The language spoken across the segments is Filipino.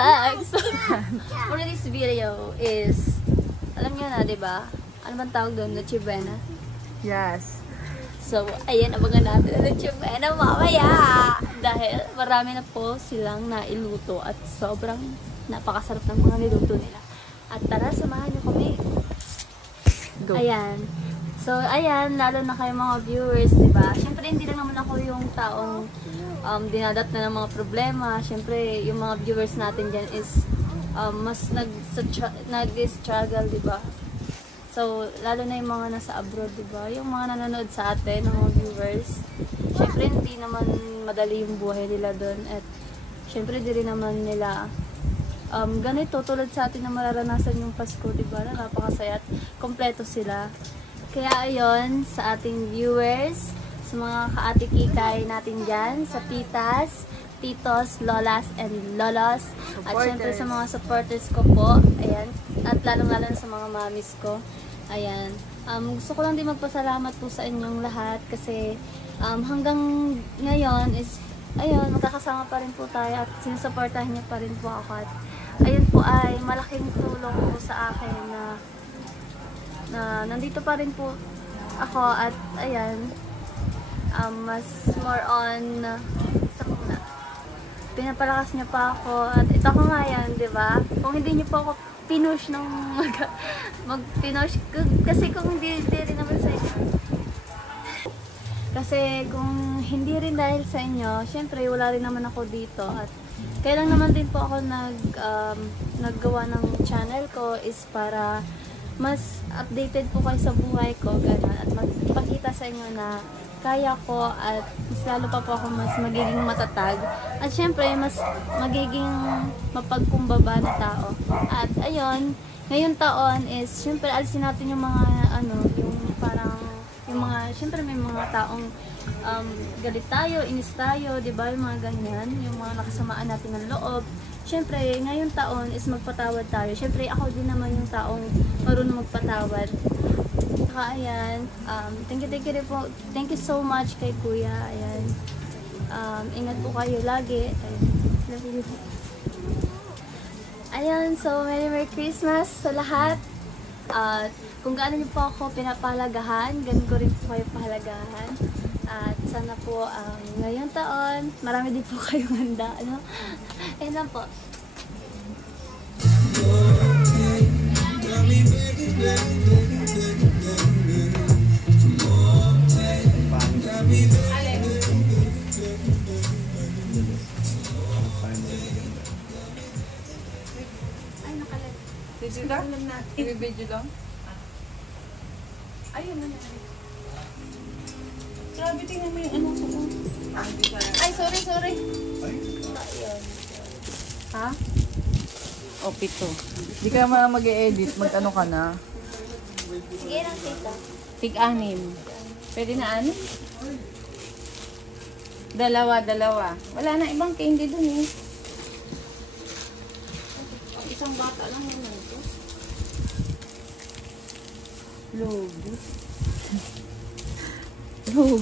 back! So, for this video is, alam nyo na, diba? Ano bang tawag doon? Noche Buena? Yes. So, ayan, abangan natin ang Noche Buena mamaya! Dahil marami na po silang nailuto at sobrang napakasarap ng mga niluto nila. At tara, samahan nyo kami. Go. Ayan. So, ayan, lalo na kayo mga viewers, diba? Siyempre, hindi lang naman ako yung taong dinadat na ng mga problema. Siyempre, yung mga viewers natin dyan is mas nag-struggle, diba? So, lalo na yung mga nasa abroad, diba? Yung mga nanonood sa atin, ng mga viewers. Siyempre, hindi naman madali yung buhay nila doon. At, siyempre, di rin naman nila ganito, tulad sa atin na mararanasan yung Pasko, diba? Na napakasaya at kompleto sila. Kaya ayun, sa ating viewers, sa mga kaati-kikay natin dyan, sa titas, titos, lolas, and lolos, at syempre sa mga supporters ko po, ayan, at lalong-lalo sa mga mamis ko, ayan. Gusto ko lang din magpasalamat po sa inyong lahat kasi hanggang ngayon is, ayun, magkakasama pa rin po tayo at sinusuportahan niyo pa rin po ako. At ayun po ay malaking tulong po sa akin na nandito pa rin po ako at ayan, mas more on pinapalakas niyo pa ako at ito ko nga yan, diba? Kung hindi niyo po ako pinush ng mag-pinush kasi kung hindi rin naman sa inyo kasi kung hindi rin dahil sa inyo, syempre wala rin naman ako dito at kaya lang naman din po ako naggawa ng channel ko is para mas updated po kayo sa buhay ko, gano'n, at magpakita sa inyo na kaya ko at mas lalo pa po ako mas magiging matatag at syempre mas magiging mapagkumbaba na tao. At ayun, ngayong taon is syempre alisin natin yung mga yung parang yung mga syempre may mga taong galit tayo, inis tayo, 'di ba? Yung mga ganyan, yung mga nakasamaan natin ng loob. Siyempre, ngayong taon is magpatawad tayo. Siyempre, ako din naman yung taong marunong magpatawad. Saka, ayan, thank you so much kay Kuya. Ayan, ingat po kayo lagi. Ayan, love you. Ayan, so Merry Christmas sa lahat. At kung gaano niyo po ako pinapahalagahan, ganun ko rin po kayo pahalagahan. At sana po ngayong taon, marami din po kayong handa, ano? Ayun lang po. Ay, nakalag. Video lang? Video lang? Ayun na. Grabe, tingnan mo yung ano ko. Ay, sorry. Ayun. Ha? O, pito. Hindi ka naman mag-e-edit. Mag-ano ka na? Sige lang, tita. Tig-anim. Pwede na anim? Dalawa. Wala na ibang candy dun eh. Isang bata lang yun ito. Lugi. Oh,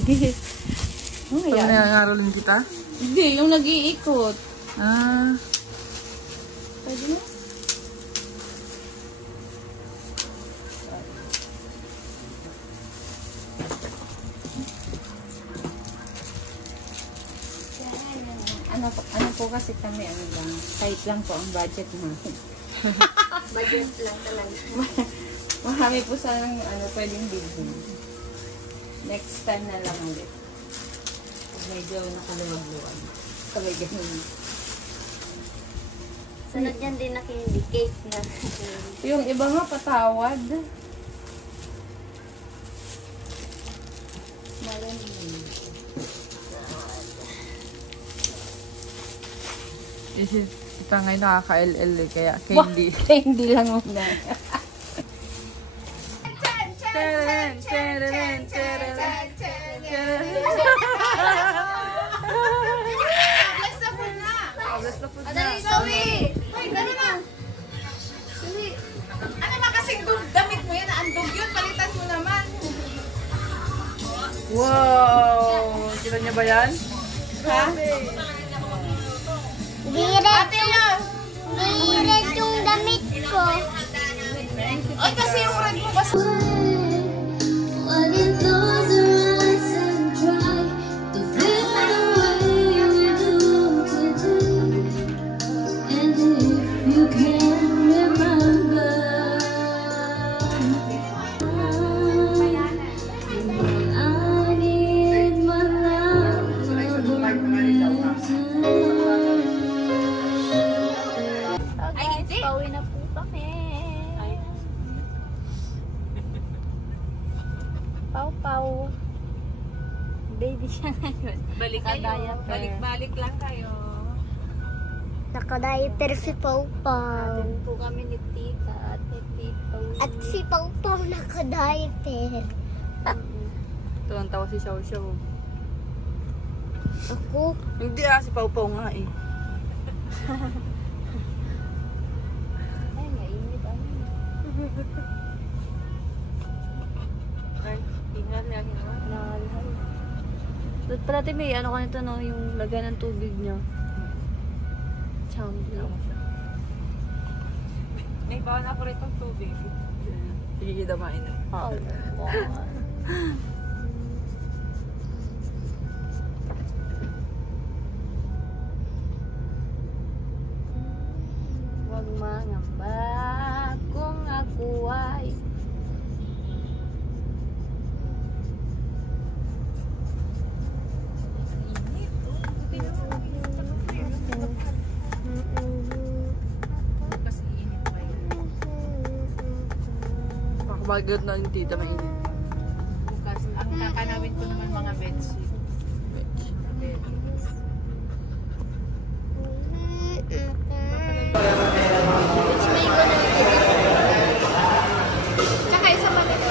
Pag nangangarolin kita? Hindi, yung nag-iikot. Ah. Pwede na? Ano po kasi kami, ano lang, kahit lang po ang budget natin. Budget lang talaga. Marami po sanang pwedeng bilhin. Next time na lang ulit. Medyo nakaluwag-luwag. Sabay ganun. Sunod yan din na candy cake na. Yung iba nga patawad. Malamig. Ito ngayon nakaka-LL eh, kaya candy. Candy lang muna. Adali, Zoe! Ay, gano'n na! Zoe! Ano ba kasing damit mo yan? Andog yun, palitan mo naman. Wow! Kita niya ba yan? Ha? Ate yun! Ay, kasi yung red mo basta. When it knows the rise and dry, to feel the way we do today. And if you can remember, I need my love for the winter. Ay, hindi. Pauwi na po kami. Pau. Baby siya ngayon. Balik kayo. Naka-diaper. Balik-balik lang kayo. Nakadiaper si Pau-Pau. Atin po kami ni Tita at ni Tito. At si Pau-Pau nakadiaper. Tuwang-tawa si Xiao Xiao. Ako, Hindi si Pau Pau nga eh. Ay, mainit. Ay, ingat niya. Nakalahal. Ba't pala tayo may ano ka nito no, yung lagay ng tubig niya. Champion. May bawa na ako rito ng tubig. Sige, damain na. Oh, Huwag mangamba kung ako ay Kasi init pa yun. Makabagod na yung tita mainit. Bukas, ang kakanawin ko naman mga bedsheet. Mga bedsheets. Tsaka isa pa dito.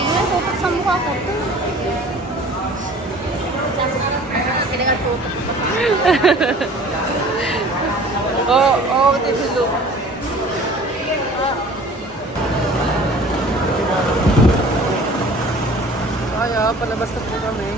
Ano, tutok sa mukha ko. Oo, titulo. Ay, palabas na po kami.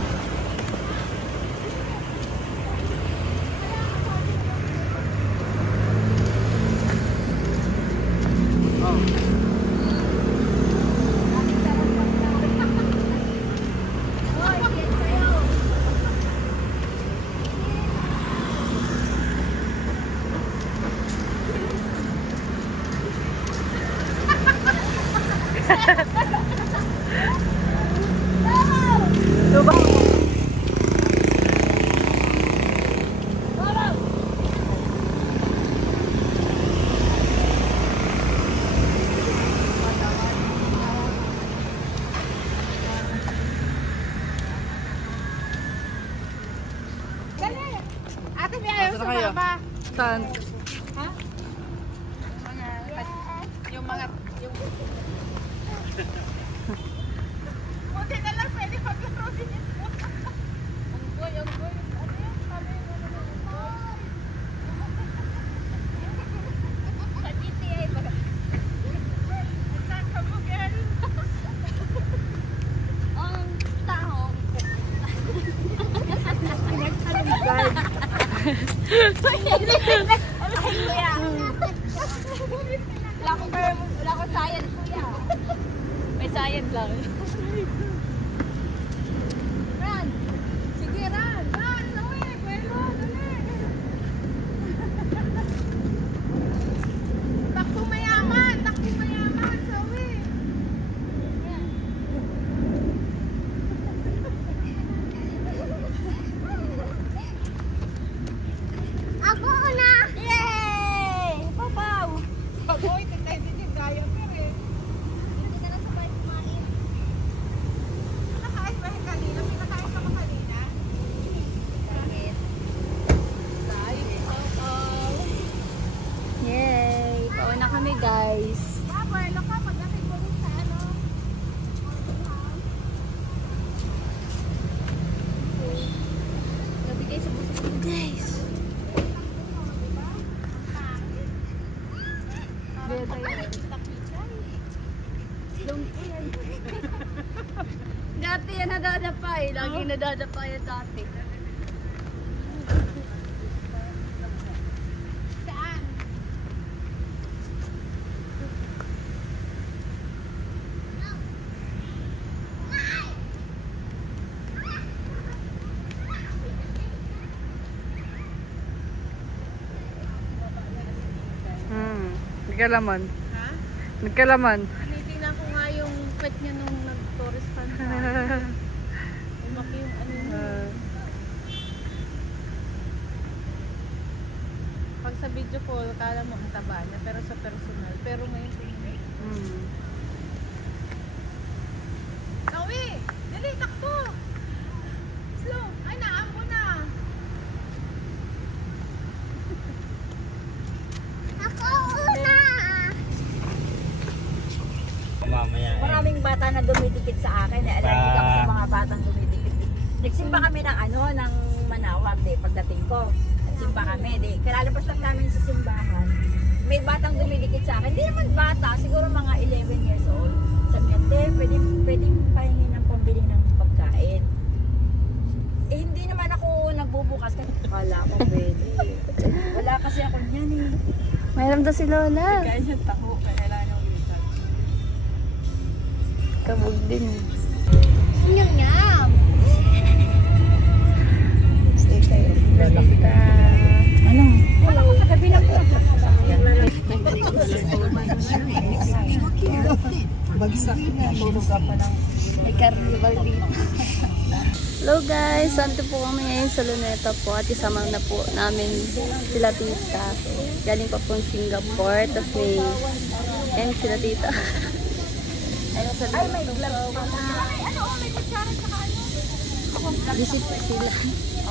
Ate, may ayaw Ito na kayo. sumama. Saan? Ha? Yung mga... Yung... Buti na lang pwede maglaro din ito. Ang boy. Ano yun? Sabi yun, Sa GTA ba? Saan ka mo galing? Ang tao. Wala ko science, kuya. May sayad lang. Run! Sige, run! Run! Sawi! Pwelo! Dali! Takbo mayaman! Takbo mayaman! Sawi! dati yan nadadapa eh. Laging nadadapa yan dati. Nagkalaman. Ha? Nagkalaman. Tinitingnan ko nga yung pet niya nung nag-tourist fan. Lumaki yung ano niya. Pag sa video call, kala mo ang taba niya, pero sa personal. Pero ngayon, tingin. Tawi! Dali, takbo! Slow! Ay, naambo na! Ako una! Maraming bata na dumidikit sa akin. Allergic ako sa mga batang dumidikit. Nagsimba kami ng ng Manawag pagdating ko. Nagsimba kami. Kalalabas lang namin sa simbahan. May batang dumidikit sa akin. Hindi naman bata, siguro mga 11 years old. Sabi niya, pwedeng pahingi ng pambili ng pagkain. Eh, hindi naman ako nagbubukas. Wala ko pwede. Wala kasi ako niyan eh. Mayroon daw si Lola. Kaya siya tako. Kailangan yung ulitan. Kabog din. Nyam nyam! Ano? Sa kabilang ko. Bagsak na. Buluga pa ng... May carnival dito. Hello guys, santo po kami ngayon sa Luneta po at isama na po namin sila tita. Galing pa po Singapore, tapos may and sila tita. Ayun sa Ay, may gloves pa na. Ano, may kutsara sa ano? visit po sila.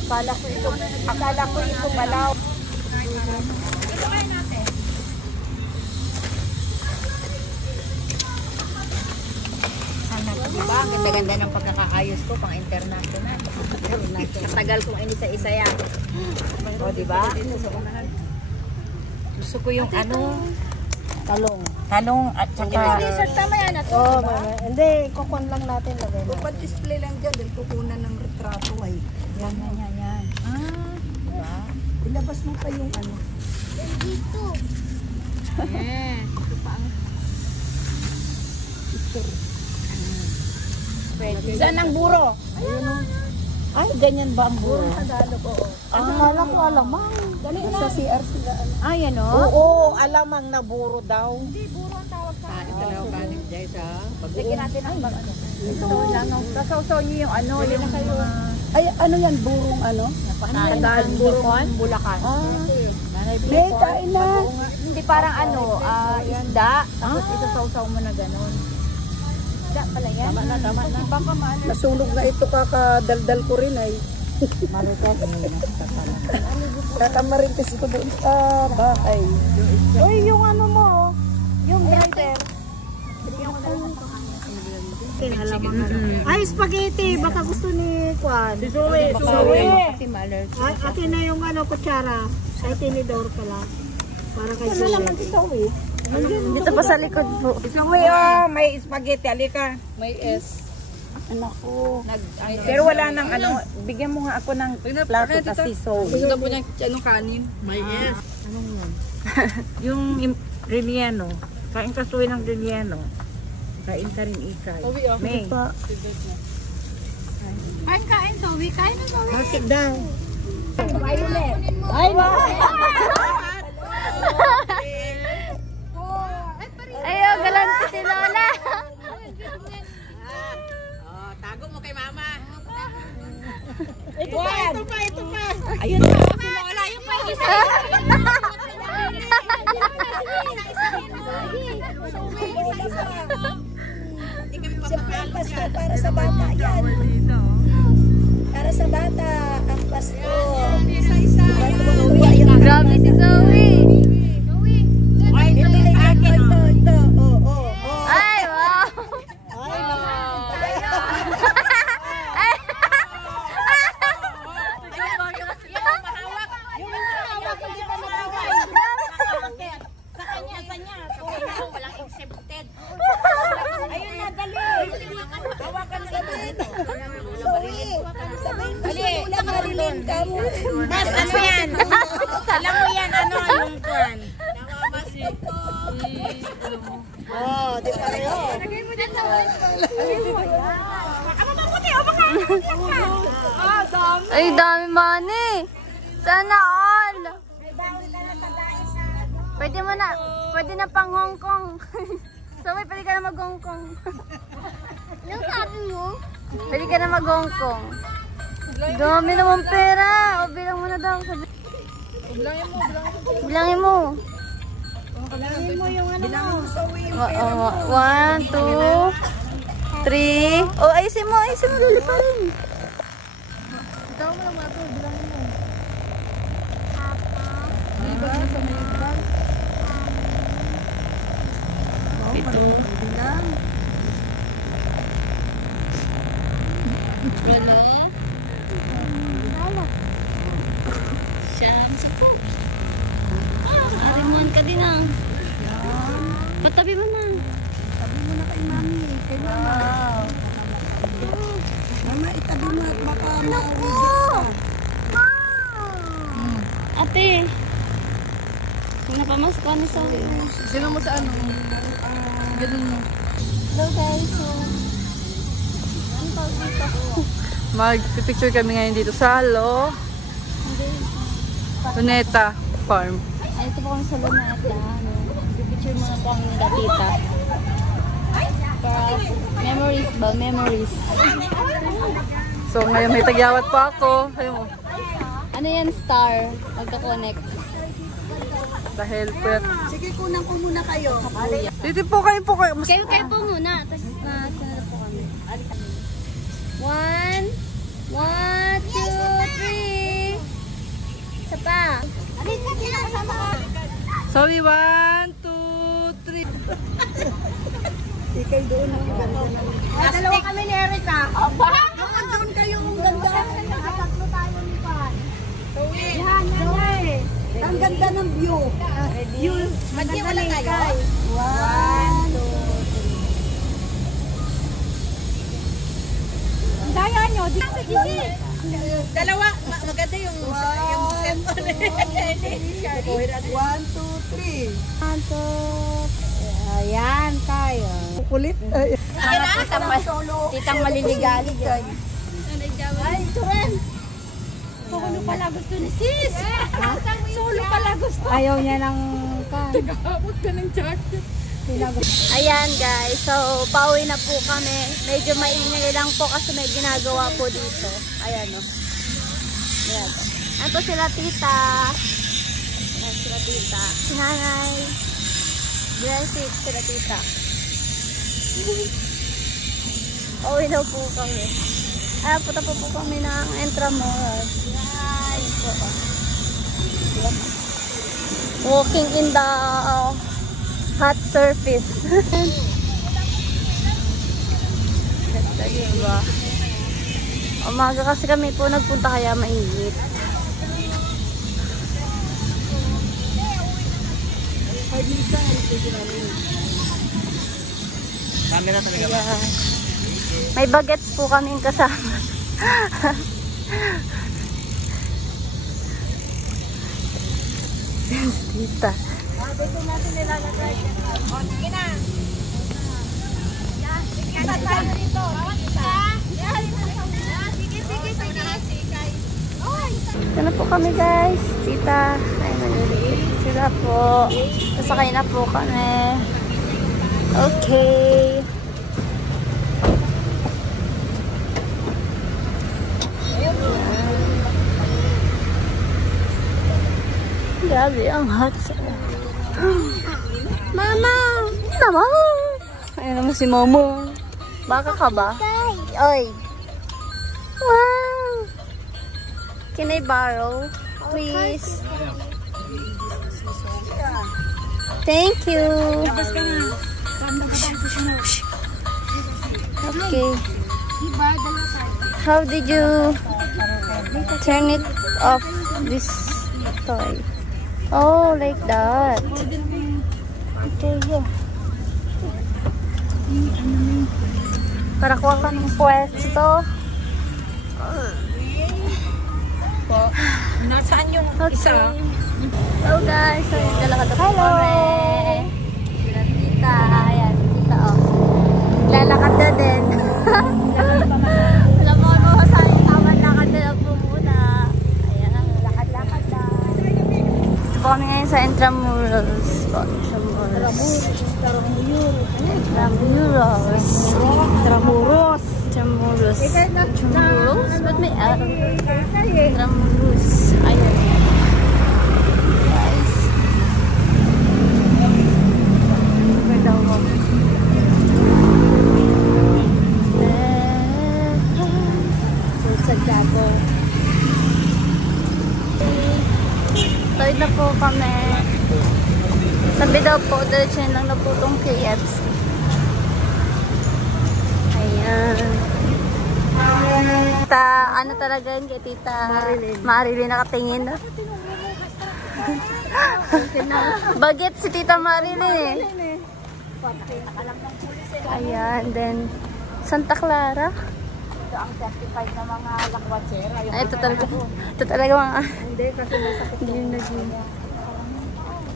Akala ko ito balaw. Ito kayo natin. Sana, diba? Ang ganda-ganda ng pagkakaayos ko pang international. Matagal kong inisa-isa yan. O, diba? Gusto ko yung ano, talong at saka... Dessert, tama yan na to. Oo, hindi. Kukun lang natin lagay na. display lang dyan, dahil kukunan ng retrato ay. Yan. Ah, diba? Ilabas mo pa yung ano. Dito! Yes. Ito pa ang picture. Pwede. Saan ang buro? Ay, ganyan ba ang buro? Tagalog, oo. Akala ko alamang. Sa CR sila. Ah, yan o? Oo, alamang na buro daw. Hindi, buro ang tawag sa akin. Ito lang kanin dyan sa Lagyan natin ang ano. Ito lang. Kasawsaw niyo yung ano. Yung kayo. Ay, ano yan? Burong ano? Tagalog, burong Bulacan. May kain na. Hindi parang ano, isda. Tapos isasawsaw mo na ganun. Isda pala yan. Tama na. Baka maano. Nasunog na ito kakadaldal ko rin ay. Kakamarintis ko doon sa bahay. Uy, yung ano mo, yung blender. Ay, spaghetti. Baka gusto ni Kwan. Si Zoe. Ay, akin na yung ano, kutsara. Ay, tinidor ka lang. Para kay Zoe. Ano naman si Zoe? Dito pa sa likod po. Zoe, oh, may spaghetti. Alika. May S. Anak ko. Pero wala nang ano. Bigyan mo nga ako ng plato kasi Zoe. Gusto mo niya anong kanin? May S. Anong yun? Yung Riliano. Kain ka Zoe ng Riliano. Kain ka rin Ikay. May. Kain, Zoe. Kain na, Zoe. Sit down. Violet. Ay, wow. Ayaw, galante si Lola. Tago mo kay mama. Ito pa. Ayun na. Wala yung pa. Siyempre ang pasto para sa bata yan. Para sa bata ang pasto. Isa-isa. Grabe si Zoe. Ay, ito yung akin. Ito. Oo. Ay, wow. Ayun na, dali. Hawakan sa dito. Mas, ano yan? Alam mo yan, ano, yung kwan. Oh, di pareho. Ay, dami money. Sana all. Pwede na pang Hong Kong. Sabay, pwede ka na mag Hong Kong. Anong sabi mo? Pwede ka na mag Hong Kong. Dami naman pera. O, bilang mo na daw. Bilangin mo. Bilangin mo yung ano mo. 1, 2, 3. Oh, ayusin mo, lali pa rin. Itaw mo lang mga ito, bilangin mo. Wala. Siyam, sipo. Arimuan ka din ah. Patabi mo na. Tabi mo na kay mami. Kay mama. Mama, itabi mo at baka mauwi ka. Ate. Napamasko ni sa Sino mo sa ano? Ganun mo. Hello guys. So, ano tawag dito? Mag-picture kami ngayon dito sa Luneta Farm. Ay, ito po kami sa Luneta. Picture muna po kami nila tita. Para memories ba? Memories. So ngayon may tagyawat pa ako. Ayun mo. Ano yan, star? Magka-connect. Dahil pwet. Sige, kunan ko muna kayo. Dito po kayo po kayo. Kayo po muna. Tapos sunod po kami. 1, 2, 3. Isa pa. Sorry, 1, 2, 3. Ikay doon ang ganda. Dalawa kami ni Erica. Doon kayo ang ganda. Tatlo tayo ni Pan. Yan. Ang ganda ng view. View. Magdi wala tayo. 1, 2. Daya nyo. Dalawa. Maganda yung cellphone. 1, 2, 3. Ayan tayo. Kulit. Titang maliligalig doon. Ay, ito rin. Solo pala gusto ni sis. Solo pala gusto. Ayaw niya ng Tagaabot ka ng jacket. Ayan guys, so pauwi na po kami. Medyo maingay lang po kasi may ginagawa po dito. Ayan o. Ayan o. Ayan po sila tita. Ayan sila tita. Si nanay. Blessed sila tita. Pauwi na po kami. Ayan, punta po kami ng Entramor. Ayan po. Walking in the hot surface. Ganda, diba? Umaga kasi kami po nagpunta kaya mainit. Ayan. May bagets po kaming kasama. Tita. Dito natin nilalagay. O, sige na. Isa tayo dito. Ito na po kami guys. Tita. Ay, maliliit sila po. Kasakay na po kami. Okay. Grabe, ang hot. Mama! Mama! Ayun naman si Momo. Baka ka ba? Oy! Wow! Can I borrow? Please? Thank you! Okay. How did you turn it off, this toy? Oh, like that. Okay, yeah. Para kuha ka ng pwesto. po. Nasaan yung isa? Hello guys, so naglalakad ako kami. Sila tita, ayan, si tita oh. Naglalakad na din. Alam mo ano sa akin, tamang lakad na lang po muna. Ayan, lakad-lakad na. Ito po kami ngayon sa Intramuros po. Intramuros. Intramuros? Ba't may araw? Intramuros. Ayan. Guys. Super daw mo. Santiago. Toy na po kami. Sabi daw po, diretso lang na po itong KFC. Ayan. Tita, ano talaga yun kay Tita Marilyn nakatingin. Bagit si Tita Marilyn eh. Ayan, then Santa Clara. Ito ang certified na mga lakwatsera. Ay, ito talaga mga Hindi, kasi masakit.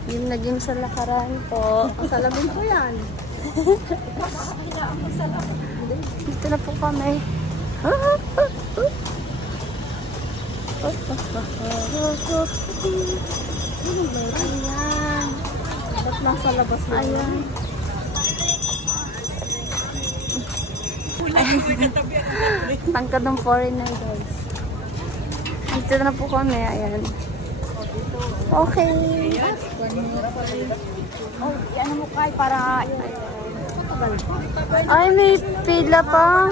yung naging sa lakaran po. Ang salamin ko yan. Dito na po kami. Ayan. Ba't nasa labas na? Ayan. Tangkad ng foreigner guys. Dito na po kami. Ayan. Okay. Oh, ano mo kay para... Ay, may pila pa.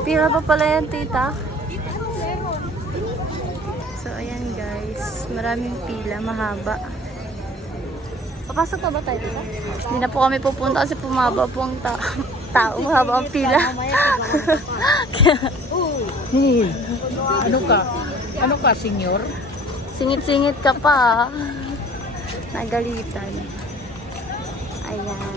Pila pa pala yan, tita. So, ayan guys. Maraming pila. Mahaba. Papasok na ba tayo dito? Hindi na po kami pupunta kasi pumaba po ang tao. Mahaba ang pila. Ano ka, senyor? Singit-singit ka pa. Nagalitan. Ayan.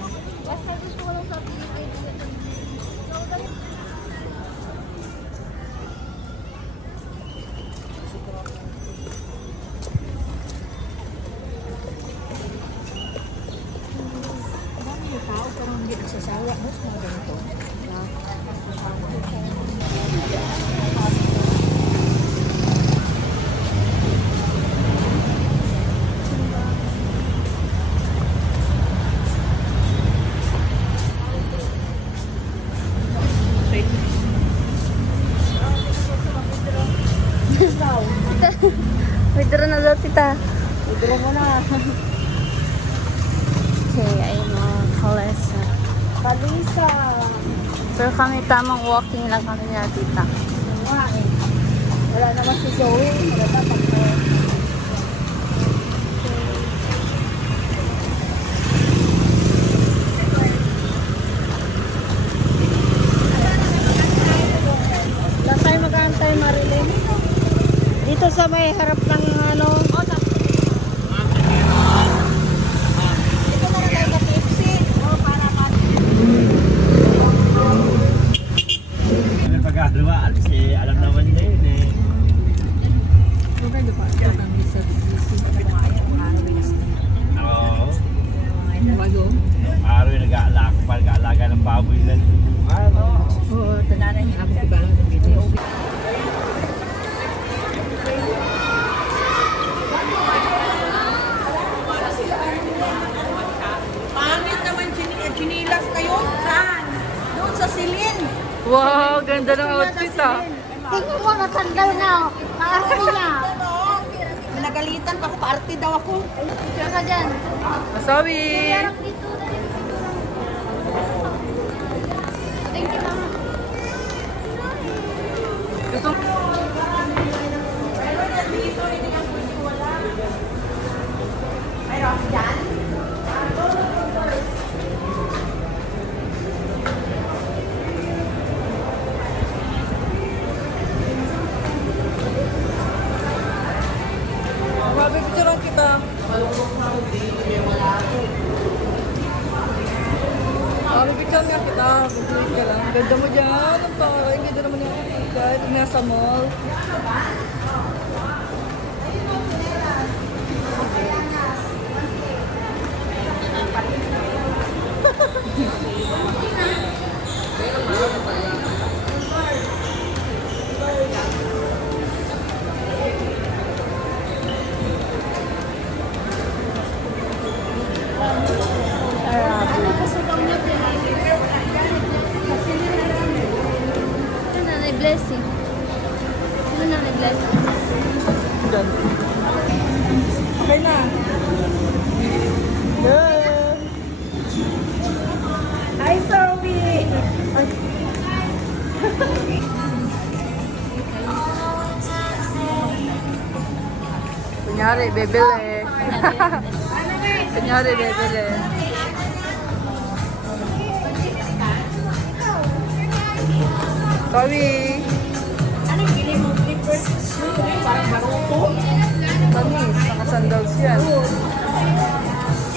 Withdraw na daw, tita. Idro mo na. Okay, ayun mga kalesa. Kalisa. Pero kami tamang walking lang kami na tita. Wala naman si Zoe. Wala na pag Lang tayo mag-aantay, Marilyn. Dito sa may harap ng ano. Alam naman niya yun eh. Oo. Araw yung nag-aalaga ng baboy na tubukan. Oo, tananan niya ako diba? Pangit naman chinilas kayo. Saan? Doon sa silin. Wow, ganda ng outfit ah. Tingnan mo, natandal na. Naarte niya. Nagalitan pa ako, party daw ako. Picture ka dyan. Masabi! Harap dito. Thank you, mama. Grabe, picturean kita. Grabe, picturean nga kita. Picturean ka lang. Ganda mo dyan. Ang ganda naman yung kaibigan. Nasa mall. Ano na, blessing. Ano na, blessing. Diyan. Okay na. Yeah. Hi, Zoe! Kunyari, bebele. Kunyari, bebele. Kami. Anong bili mo? Slippers? Parang baruto? Kami, naka-sandals yan.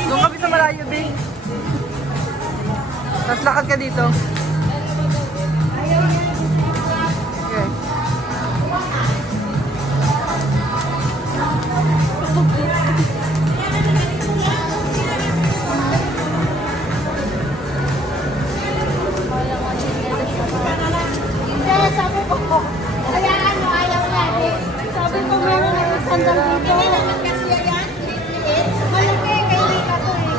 Doon kami sa malayo, Bing. Tapos lakad ka dito. Okay. Kaya sabi ko, kaya ano, ayaw nga eh. Sabi ko meron na sandal dito. Hindi naman kasi yan. Malaki, kaya ka to eh.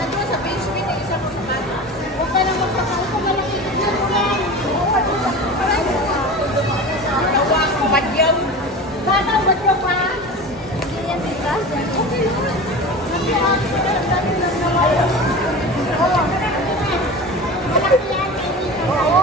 Nandun sa basement ng isang kusakan. Huwag ka na magsakal ko, malaki ko yan. Bagyong! Bata, ba't yung pa? Hindi yan dito. Okay lang. Kasi ang sandal lang naman. Oo. Malaki yan, hindi ka tayo.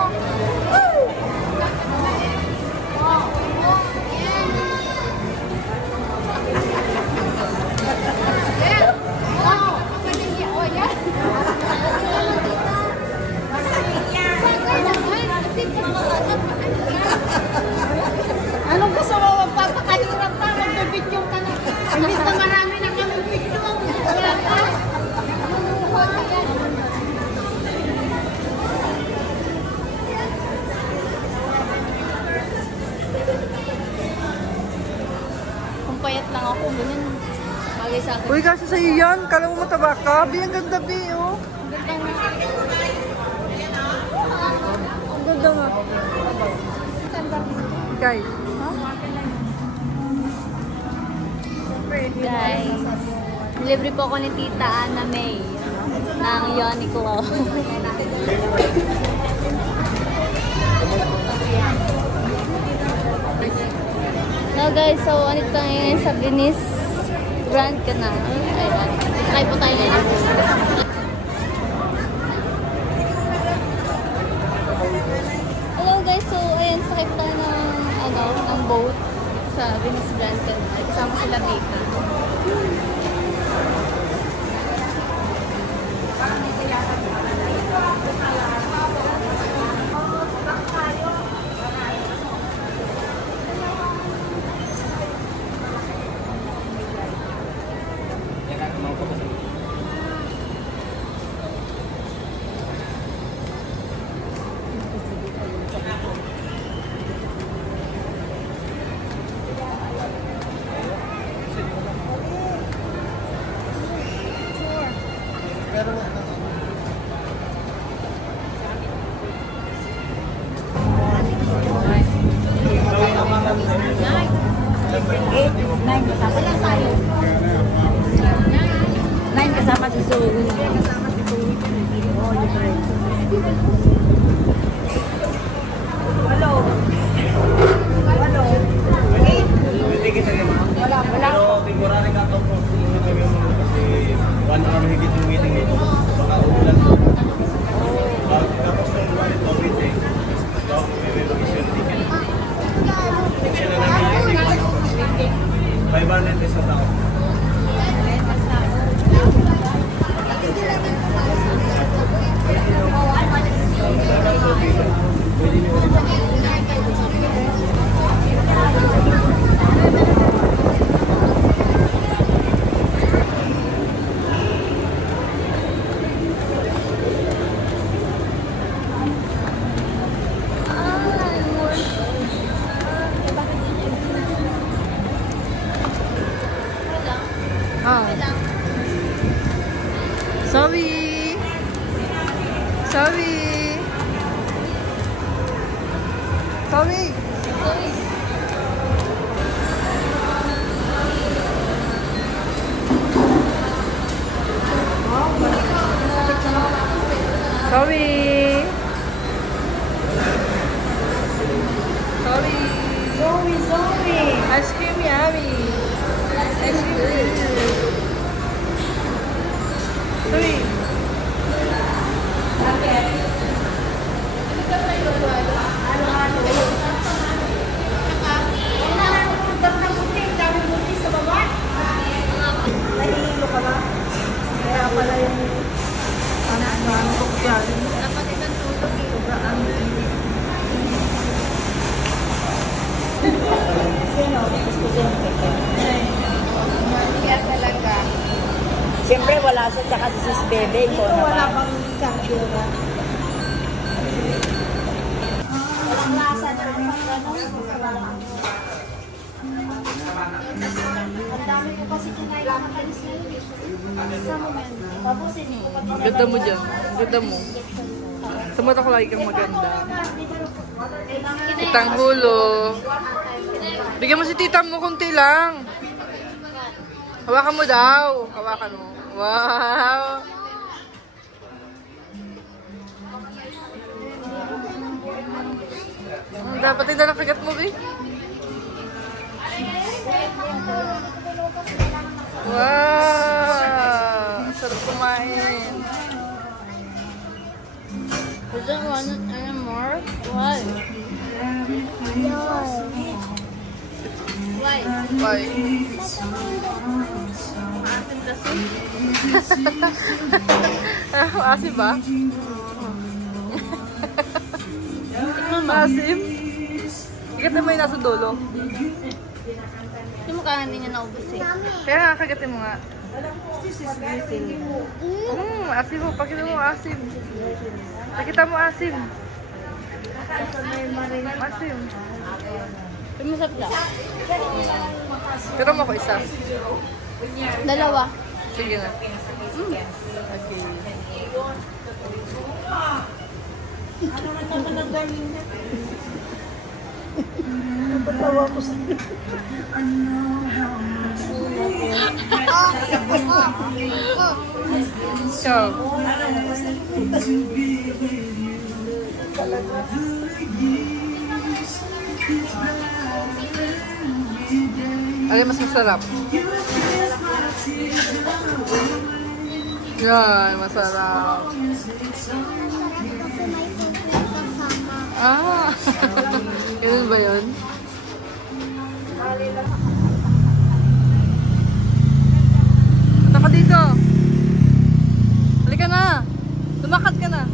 Anong gusto mo? Magpapakahirap pa, magbibidyo ka na. Imbis na marami na kami video. Wala ka. Manuha ka yan. Kung payat lang ako, ganyan. Bagay sa akin. Uy, kasi sa'yo yan. Kala mo mataba ka. Bi, ang ganda, Bi, oh. Ang ganda nga. Guys. Guys, libre po ako ni Tita Ana May ng Uniqlo. No guys, so anit tayo ngayon sa Venice Grand Canal. Ayan. Try po tayo ngayon. Hello guys, so ayan, sakay po tayo ng boat sa Venice Grand Canal. Kasama sila Baker. Nine kasama si Zoe. Hello. Hello. Wala. Pero temporary ka to po. Kasi 1 hour higit yung meeting dito. Baka umulan. Tapos ng wallet o meeting. May mag-issue ticket. Sila namin 500 pesos ako. Zoe! Zoe! Zoe! Ice cream yummy! Ice cream! Zoe! Nahihilo ka ba? Kaya pala yung ano ko yan. Dapat itong tulog eh. Sobrang init. Kaya talaga. Siyempre wala siya, tsaka si Sis Bebe. Dito wala bang charger ba? Walang lasa na ang dami ko kasi kinailangan alis na yun. Sa moment. Tapos ini. Ganda mo dyan. Ganda mo. Sa mata ko lagi kang maganda. Kitang hulo. Bigyan mo si tita mo kunti lang. Hawakan mo daw. Hawakan mo. Wow! Dapat hindi na kagat mo, eh. Wow! Sarap kumain. Doesn't want it anymore? Why? Why? Bye. Maasim kasi. Asim ba? Asim? Ikat na mo yung nasa dulo. Yung mukha hindi niya naubos eh. Kaya nga, kagatin mo nga. Asim mo. Pakita mo asim. Pakita mo asim. Asim. Yung masap lang. Pero mo ko isa. Dalawa. Sige na. Okay. Napatawa ko sa So. Ano mas masarap? Yan, masarap. Ah! Ganun ba yun? Punta ka dito! Halika na! Lumakad ka na!